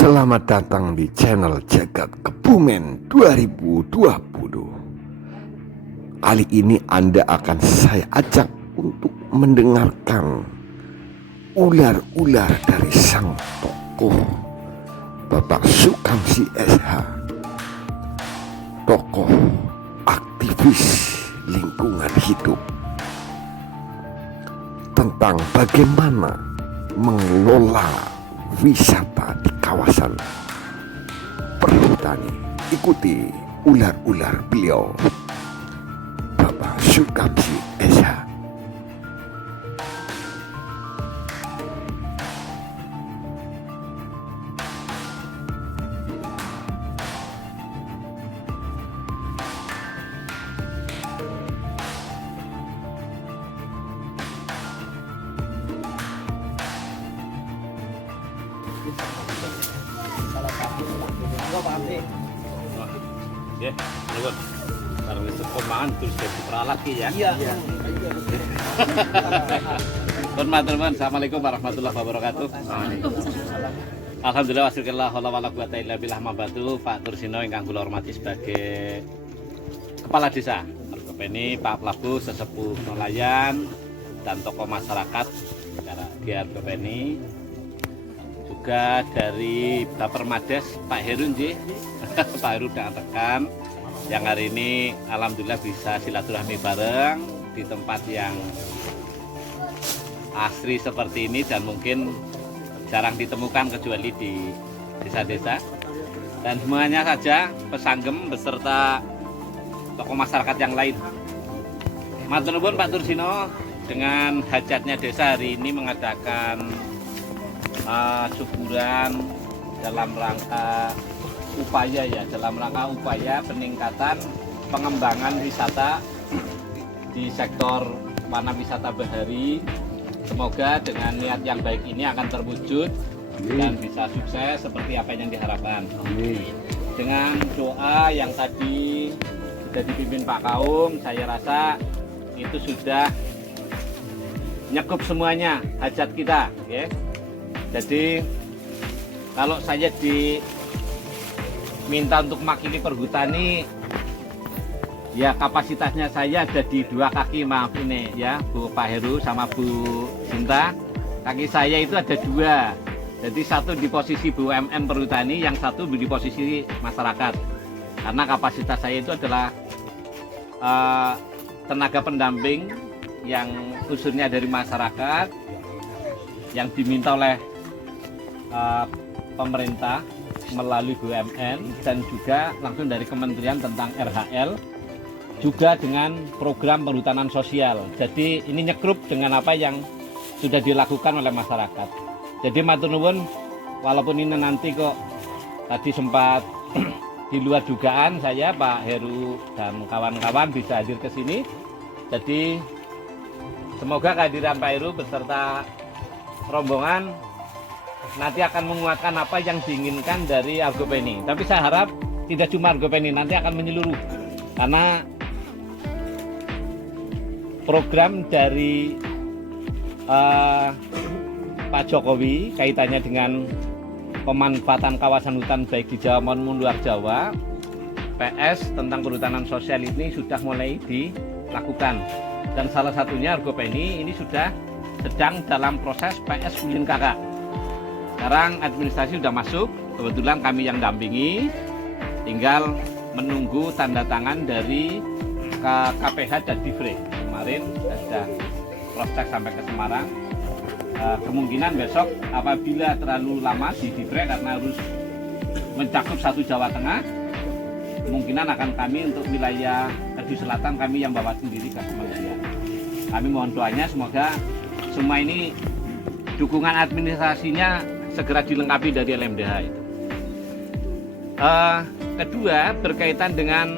Selamat datang di channel Jagat Kebumen 2020. Kali ini Anda akan saya ajak untuk mendengarkan ular-ular dari sang tokoh Bapak Sukamsi SH, tokoh aktivis lingkungan hidup, tentang bagaimana mengelola wisata di kawasan perhutani. Ikuti ular-ular beliau, Bapak Sukamsi SH. Ya, nuwun. Bareng wis komangan terus dadi peralat ki ya. Iya. Matur-nuwun. Assalamualaikum warahmatullahi wabarakatuh. Alhamdulillah wasyukurillah wala quwata illa billah mabatu Pak Tursino ingkang kula hormati sebagai Kepala Desa Argopeni, Pak Plabu sesepuh nelayan dan tokoh masyarakat di Argopeni. Juga dari Bapermades Pak Heru nggih. Pak Heru dan rekan yang hari ini alhamdulillah bisa silaturahmi bareng di tempat yang asri seperti ini dan mungkin jarang ditemukan kecuali di desa-desa. Dan semuanya saja pesanggem beserta tokoh masyarakat yang lain. Matur nuwun Pak Tursino, dengan hajatnya desa hari ini mengadakan syukuran dalam rangka upaya peningkatan pengembangan wisata di sektor warna wisata bahari. Semoga dengan niat yang baik ini akan terwujud dan bisa sukses seperti apa yang diharapkan. Dengan doa yang tadi sudah dipimpin Pak Kaum, saya rasa itu sudah nyekup semuanya hajat kita, ya. Jadi kalau saya diminta untuk mewakili perhutani, ya kapasitasnya saya ada di dua kaki, maaf ini ya Bu Pak Heru sama Bu Sinta. Kaki saya itu ada dua, jadi satu di posisi BUMN perhutani, yang satu di posisi masyarakat. Karena kapasitas saya itu adalah tenaga pendamping yang unsurnya dari masyarakat, yang diminta oleh pemerintah melalui BUMN dan juga langsung dari kementerian tentang RHL, juga dengan program perhutanan sosial. Jadi ini nyekrup dengan apa yang sudah dilakukan oleh masyarakat. Jadi matur nuwun, walaupun ini nanti kok tadi sempat di luar dugaan saya, Pak Heru dan kawan-kawan bisa hadir ke sini. Jadi semoga kehadiran Pak Heru beserta rombongan nanti akan menguatkan apa yang diinginkan dari Argopeni. Tapi saya harap tidak cuma Argopeni, nanti akan menyeluruh. Karena program dari Pak Jokowi kaitannya dengan pemanfaatan kawasan hutan baik di Jawa maupun luar Jawa, PS tentang perhutanan sosial ini sudah mulai dilakukan. Dan salah satunya Argopeni ini sudah sedang dalam proses PS Kulin Kakak. Sekarang administrasi sudah masuk, kebetulan kami yang dampingi, tinggal menunggu tanda tangan dari KPH dan Divre. Kemarin sudah proses sampai ke Semarang. Kemungkinan besok apabila terlalu lama di Divre karena harus mencakup satu Jawa Tengah, kemungkinan akan kami untuk wilayah Kediri Selatan kami yang bawa sendiri ke kementerian. Kami mohon doanya semoga semua ini dukungan administrasinya segera dilengkapi dari LMDH itu. Kedua, berkaitan dengan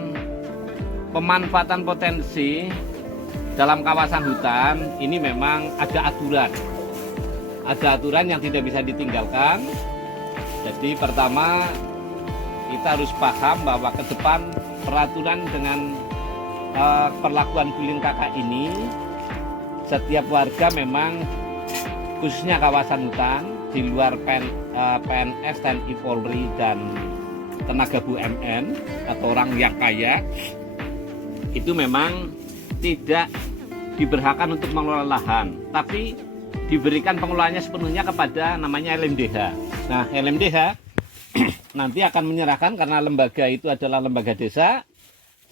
pemanfaatan potensi dalam kawasan hutan, ini memang ada aturan yang tidak bisa ditinggalkan. Jadi pertama, kita harus paham bahwa ke depan peraturan dengan perlakuan Kulin Kakak ini, setiap warga memang khususnya kawasan hutan di luar PNS, TNI, Polri, dan tenaga BUMN atau orang yang kaya itu memang tidak diberhakkan untuk mengelola lahan, tapi diberikan pengelolaannya sepenuhnya kepada namanya LMDH. Nah, LMDH nanti akan menyerahkan, karena lembaga itu adalah lembaga desa,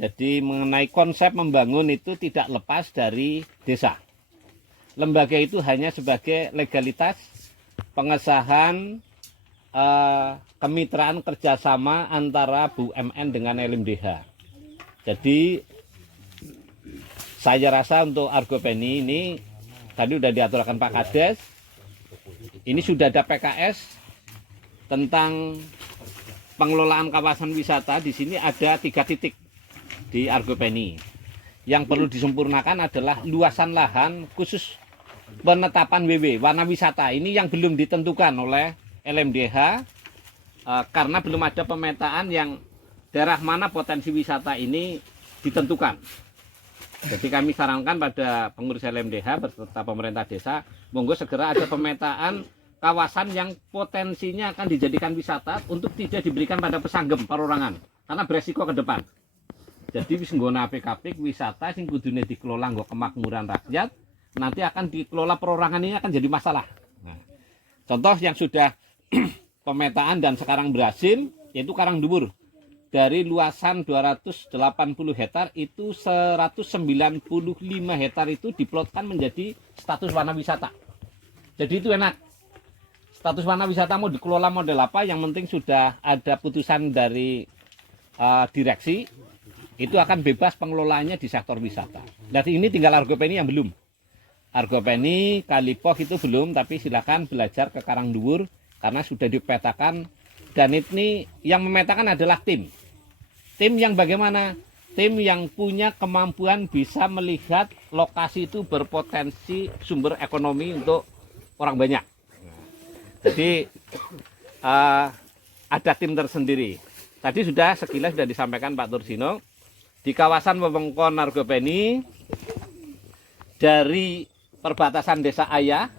jadi mengenai konsep membangun itu tidak lepas dari desa. Lembaga itu hanya sebagai legalitas pengesahan kemitraan kerjasama antara BUMN dengan LMDH. Jadi saya rasa untuk Argopeni ini tadi sudah diaturkan Pak Kades, ini sudah ada PKS tentang pengelolaan kawasan wisata. Di sini ada 3 titik di Argopeni. Yang perlu disempurnakan adalah luasan lahan khusus penetapan WW, warna wisata. Ini yang belum ditentukan oleh LMDH karena belum ada pemetaan yang daerah mana potensi wisata ini ditentukan. Jadi kami sarankan pada pengurus LMDH beserta pemerintah desa, monggo segera ada pemetaan kawasan yang potensinya akan dijadikan wisata untuk tidak diberikan pada pesanggem perorangan, karena beresiko ke depan. Jadi wis nggone apik-apik wisata sing kudune dikelola nggo kemakmuran rakyat, nanti akan dikelola perorangan, ini akan jadi masalah. Nah, contoh yang sudah pemetaan dan sekarang berhasil yaitu Karangduwur. Dari luasan 280 hektar itu 195 hektar itu diplotkan menjadi status warna wisata. Jadi itu enak. Status warna wisata mau dikelola model apa, yang penting sudah ada putusan dari direksi, itu akan bebas pengelolaannya di sektor wisata. Dan ini tinggal Argopeni yang belum. Argopeni, Kalipoh itu belum, tapi silakan belajar ke Karangduwur karena sudah dipetakan. Dan ini yang memetakan adalah tim. Tim yang bagaimana? Tim yang punya kemampuan bisa melihat lokasi itu berpotensi sumber ekonomi untuk orang banyak. Jadi ada tim tersendiri. Tadi sudah sekilas sudah disampaikan Pak Tursino. Di kawasan wewengkon Argopeni, dari perbatasan desa Ayah,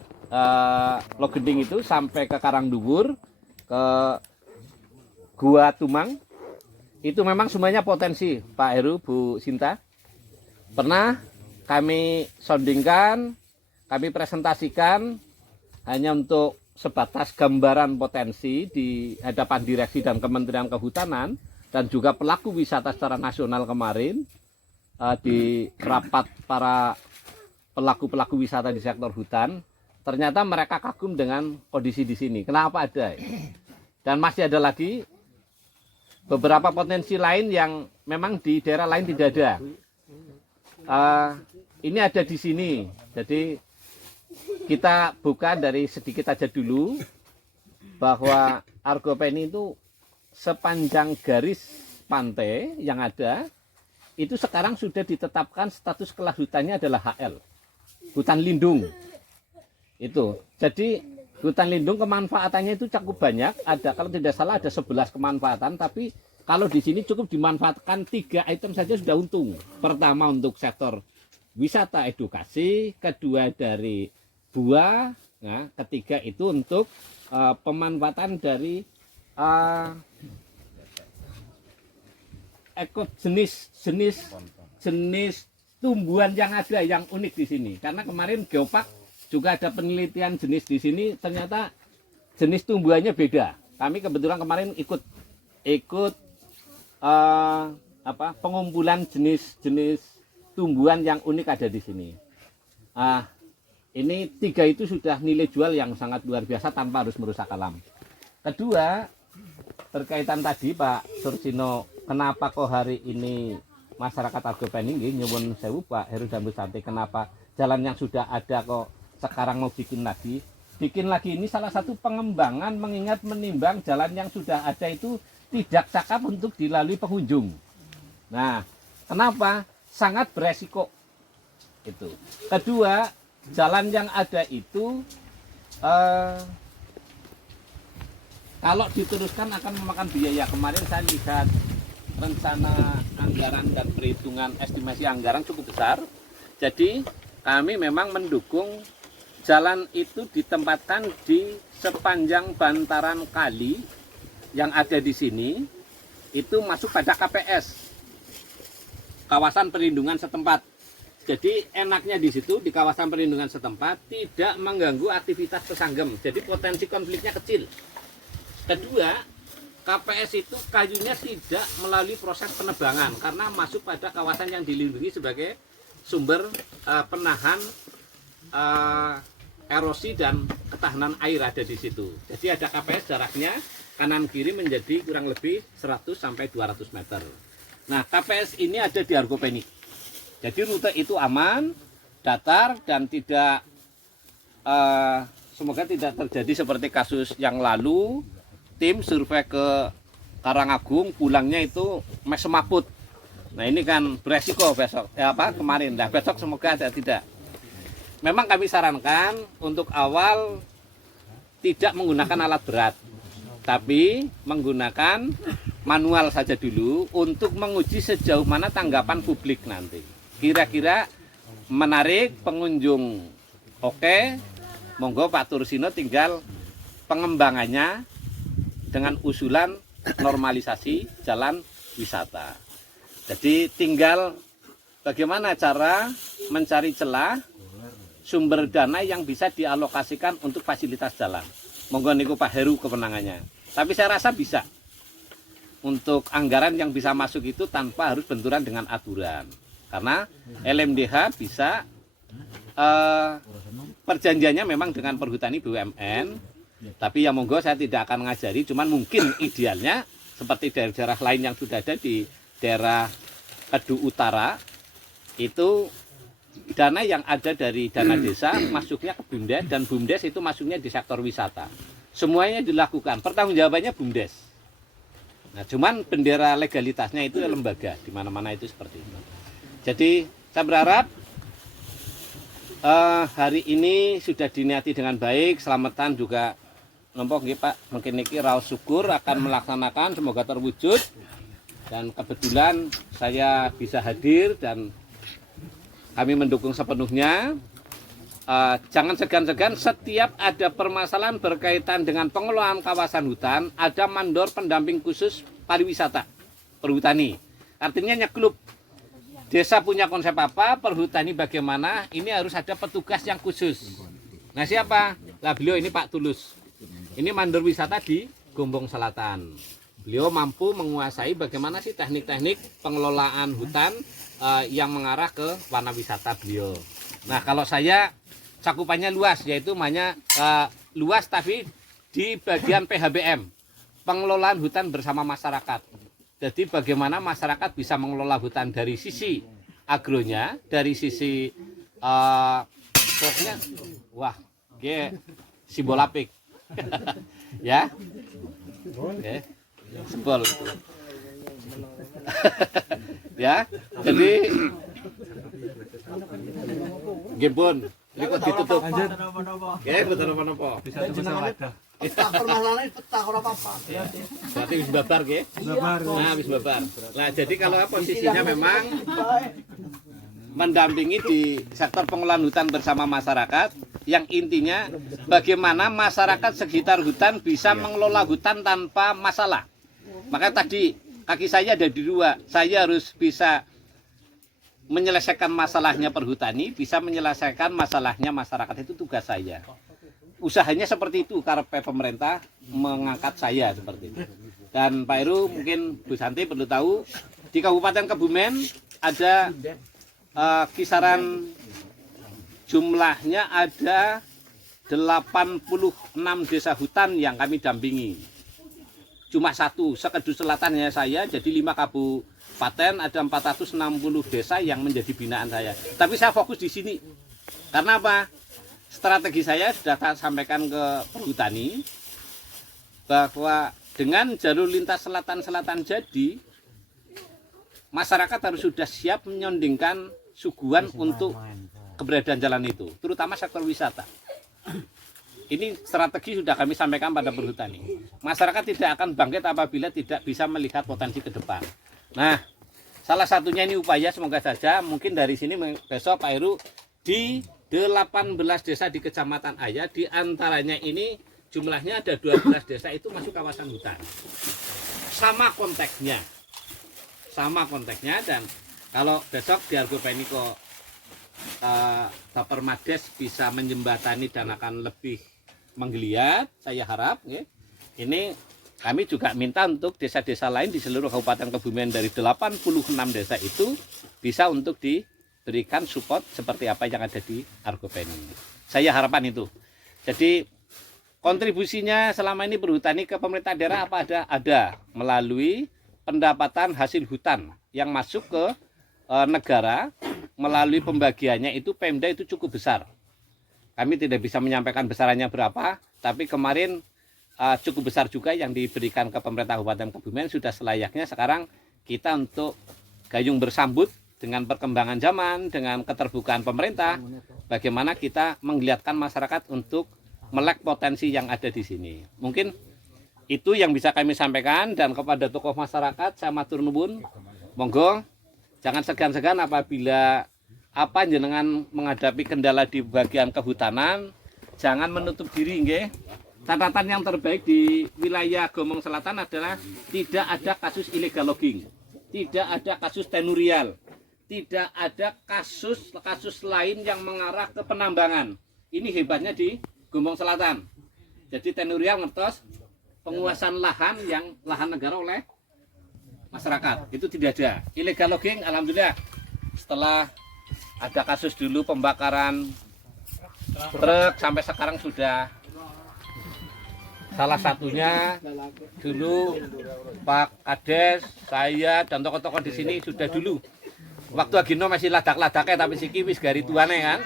Logending itu sampai ke Karangduwur, ke Gua Tumang, itu memang semuanya potensi, Pak Heru, Bu Sinta. Pernah kami soundingkan, kami presentasikan hanya untuk sebatas gambaran potensi di hadapan direksi dan Kementerian Kehutanan dan juga pelaku wisata secara nasional kemarin di rapat para pelaku-pelaku wisata di sektor hutan. Ternyata mereka kagum dengan kondisi di sini. Kenapa ada? Dan masih ada lagi beberapa potensi lain yang memang di daerah lain tidak ada. Ini ada di sini. Jadi kita buka dari sedikit aja dulu bahwa Argopeni itu sepanjang garis pantai yang ada itu sekarang sudah ditetapkan status kelahutannya adalah HL, hutan lindung. Itu. Jadi hutan lindung kemanfaatannya itu cukup banyak. Ada, kalau tidak salah ada 11 kemanfaatan, tapi kalau di sini cukup dimanfaatkan 3 item saja sudah untung. Pertama untuk sektor wisata edukasi, kedua dari buah, nah, ketiga itu untuk pemanfaatan dari jenis tumbuhan yang ada yang unik di sini. Karena kemarin Geopark juga ada penelitian jenis di sini, ternyata jenis tumbuhannya beda. Kami kebetulan kemarin ikut pengumpulan jenis tumbuhan yang unik ada di sini. Ini 3 itu sudah nilai jual yang sangat luar biasa tanpa harus merusak alam. Kedua, berkaitan tadi Pak Tursino, kenapa kok hari ini masyarakat Argopeni nyuwun sewu Pak Heru dan Bu Santi, kenapa jalan yang sudah ada kok sekarang mau bikin lagi? Bikin lagi ini salah satu pengembangan mengingat menimbang jalan yang sudah ada itu tidak cakap untuk dilalui pengunjung. Nah, kenapa? Sangat beresiko. Itu. Kedua, jalan yang ada itu kalau diteruskan akan memakan biaya. Kemarin saya lihat rencana anggaran dan perhitungan estimasi anggaran cukup besar. Jadi kami memang mendukung jalan itu ditempatkan di sepanjang bantaran kali yang ada di sini, itu masuk pada KPS, kawasan perlindungan setempat. Jadi enaknya di situ, di kawasan perlindungan setempat, tidak mengganggu aktivitas pesanggem. Jadi potensi konfliknya kecil. Kedua, KPS itu kayunya tidak melalui proses penebangan karena masuk pada kawasan yang dilindungi sebagai sumber penahan erosi dan ketahanan air ada di situ. Jadi ada KPS jaraknya kanan kiri menjadi kurang lebih 100 sampai 200 meter. Nah, KPS ini ada di Argopeni. Jadi rute itu aman, datar, dan tidak semoga tidak terjadi seperti kasus yang lalu. Tim survei ke Karangagung, pulangnya itu mes semaput. Nah ini kan beresiko besok, kemarin. Nah besok semoga tidak. Memang kami sarankan untuk awal tidak menggunakan alat berat, tapi menggunakan manual saja dulu untuk menguji sejauh mana tanggapan publik nanti. Kira-kira menarik pengunjung, oke, monggo Pak Tursino tinggal pengembangannya dengan usulan normalisasi jalan wisata. Jadi tinggal bagaimana cara mencari celah sumber dana yang bisa dialokasikan untuk fasilitas jalan. Monggo niku Pak Heru kewenangannya. Tapi saya rasa bisa. Untuk anggaran yang bisa masuk itu tanpa harus benturan dengan aturan. Karena LMDH bisa perjanjiannya memang dengan Perhutani BUMN, tapi ya monggo saya tidak akan ngajari, cuman mungkin idealnya seperti daerah-daerah lain yang sudah ada di daerah Kedu Utara, itu dana yang ada dari dana desa masuknya ke BUMDes, dan BUMDes itu masuknya di sektor wisata. Semuanya dilakukan, pertanggungjawabannya BUMDes. Nah, cuman bendera legalitasnya itu lembaga, di mana-mana itu seperti itu. Jadi saya berharap hari ini sudah diniati dengan baik, selamatan juga nombok nggih Pak, mungkin niki raos syukur akan melaksanakan, semoga terwujud. Dan kebetulan saya bisa hadir dan kami mendukung sepenuhnya. Jangan segan-segan, setiap ada permasalahan berkaitan dengan pengelolaan kawasan hutan, ada mandor pendamping khusus pariwisata perhutani. Artinya nyeklub. Desa punya konsep apa, perhutani bagaimana, ini harus ada petugas yang khusus. Nah siapa? Lah beliau ini Pak Tulus. Ini mandor wisata di Gombong Selatan. Beliau mampu menguasai bagaimana sih teknik-teknik pengelolaan hutan yang mengarah ke warna wisata beliau. Nah kalau saya cakupannya luas, yaitu hanya luas tapi di bagian PHBM, pengelolaan hutan bersama masyarakat. Jadi bagaimana masyarakat bisa mengelola hutan dari sisi agronya, dari sisi pokoknya, wah, simbol apik, ya, simbol, ya. Jadi, gembon, ini kok ditutup, betul apa-apa. Bisa wadah. Permasalahan peta ora apa-apa. Berarti wis babar nggih? Nah, wis babar. Nah, jadi kalau posisinya memang mendampingi di sektor pengelolaan hutan bersama masyarakat, yang intinya bagaimana masyarakat sekitar hutan bisa mengelola hutan tanpa masalah. Maka tadi kaki saya ada di dua, saya harus bisa menyelesaikan masalahnya perhutani, bisa menyelesaikan masalahnya masyarakat, itu tugas saya. Usahanya seperti itu, karena pemerintah mengangkat saya seperti itu. Dan Pak Heru, mungkin Bu Santi perlu tahu, di Kabupaten Kebumen ada kisaran jumlahnya ada 86 desa hutan yang kami dampingi. Cuma satu, Sekedu Selatan ya saya, jadi 5 kabupaten, ada 460 desa yang menjadi binaan saya. Tapi saya fokus di sini. Karena apa? Strategi saya sudah saya sampaikan ke perhutani bahwa dengan jalur lintas selatan-selatan jadi, masyarakat harus sudah siap menyondingkan suguhan untuk keberadaan jalan itu, terutama sektor wisata. Ini strategi sudah kami sampaikan pada perhutani. Masyarakat tidak akan bangkit apabila tidak bisa melihat potensi ke depan. Nah, salah satunya ini upaya, semoga saja mungkin dari sini besok Pak Heru di 18 desa di Kecamatan Ayah, di antaranya ini jumlahnya ada 12 desa itu masuk kawasan hutan. Sama konteksnya dan kalau besok di Argopeniko Bapak Permades bisa menjembatani dan akan lebih menggeliat, saya harap ya. Ini kami juga minta untuk desa-desa lain di seluruh Kabupaten Kebumen dari 86 desa itu bisa untuk diberikan support seperti apa yang ada di Argopeni. Saya harapan itu. Jadi kontribusinya selama ini perhutani ke pemerintah daerah apa ada melalui pendapatan hasil hutan yang masuk ke negara melalui pembagiannya itu Pemda itu cukup besar. Kami tidak bisa menyampaikan besarannya berapa, tapi kemarin cukup besar juga yang diberikan ke pemerintah Kabupaten Kebumen. Sudah selayaknya sekarang kita untuk gayung bersambut dengan perkembangan zaman, dengan keterbukaan pemerintah, bagaimana kita menggeliatkan masyarakat untuk melek potensi yang ada di sini. Mungkin itu yang bisa kami sampaikan, dan kepada tokoh masyarakat saya matur nuwun, monggo jangan segan-segan apabila jenengan menghadapi kendala di bagian kehutanan, jangan menutup diri nggih. Catatan yang terbaik di wilayah Gomong Selatan adalah tidak ada kasus illegal logging, tidak ada kasus tenurial, tidak ada kasus lain yang mengarah ke penambangan. Ini hebatnya di Gomong Selatan. Jadi tenurial ngertos penguasaan lahan yang lahan negara oleh masyarakat, itu tidak ada. Illegal logging alhamdulillah setelah ada kasus dulu pembakaran truk sampai sekarang sudah. Salah satunya dulu Pak Kades, saya dan tokoh-tokoh di sini sudah dulu. Waktu Agino masih ladak-ladaknya tapi siki wis gari tuane kan.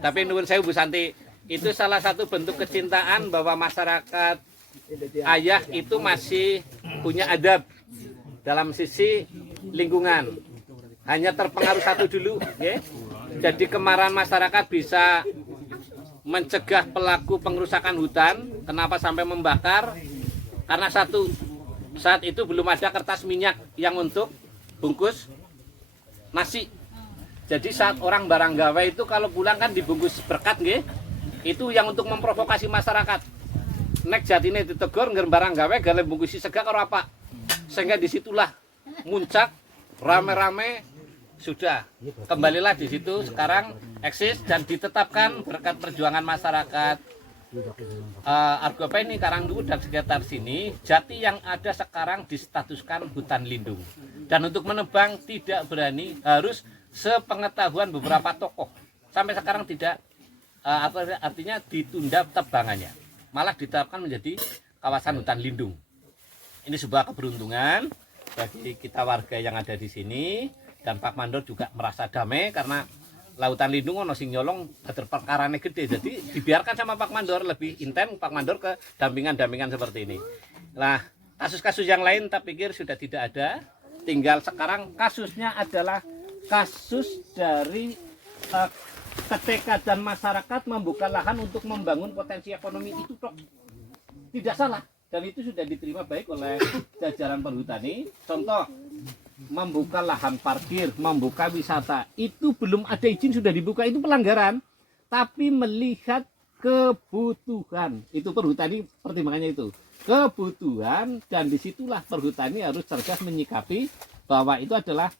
Tapi nuwun saya Bu Santi, itu salah satu bentuk kecintaan bahwa masyarakat Ayah itu masih punya adab dalam sisi lingkungan. Hanya terpengaruh satu dulu, ya. Jadi kemarahan masyarakat bisa mencegah pelaku pengerusakan hutan. Kenapa sampai membakar? Karena satu, saat itu belum ada kertas minyak yang untuk bungkus nasi. Jadi saat orang barang gawe itu kalau pulang kan dibungkus berkat, nggih. Itu yang untuk memprovokasi masyarakat. Nek jatine ditegur ngger barang gawe gale bungkusi sega karo apa. Sehingga disitulah muncak rame-rame. Sudah kembalilah di situ, sekarang eksis dan ditetapkan berkat perjuangan masyarakat Argopeni, Karangduwu dan sekitar sini. Jati yang ada sekarang distatuskan hutan lindung, dan untuk menebang tidak berani, harus sepengetahuan beberapa tokoh. Sampai sekarang tidak, artinya ditunda tebangannya, malah ditetapkan menjadi kawasan hutan lindung. Ini sebuah keberuntungan bagi kita warga yang ada di sini. Dan Pak Mandor juga merasa damai karena lautan lindung ono sing nyolong perkarane gede. Jadi dibiarkan sama Pak Mandor, lebih intens Pak Mandor ke dampingan-dampingan seperti ini. Nah, kasus-kasus yang lain tak pikir sudah tidak ada. Tinggal sekarang kasusnya adalah kasus dari ketekatan masyarakat membuka lahan untuk membangun potensi ekonomi itu toh. Tidak salah. Dan itu sudah diterima baik oleh jajaran perhutani. Contoh, membuka lahan parkir, membuka wisata, itu belum ada izin sudah dibuka, itu pelanggaran. Tapi melihat kebutuhan, itu perhutani pertimbangannya itu kebutuhan, dan disitulah perhutani harus cerdas menyikapi bahwa itu adalah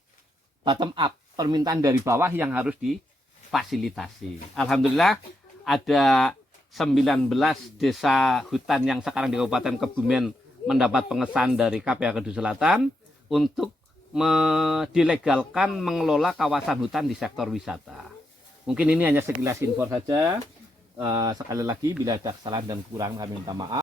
bottom up, permintaan dari bawah yang harus difasilitasi. Alhamdulillah ada 19 desa hutan yang sekarang di Kabupaten Kebumen mendapat pengesahan dari KPH Kedua Selatan untuk dilegalkan mengelola kawasan hutan di sektor wisata. Mungkin ini hanya sekilas info saja. Sekali lagi bila ada kesalahan dan kekurangan kami minta maaf.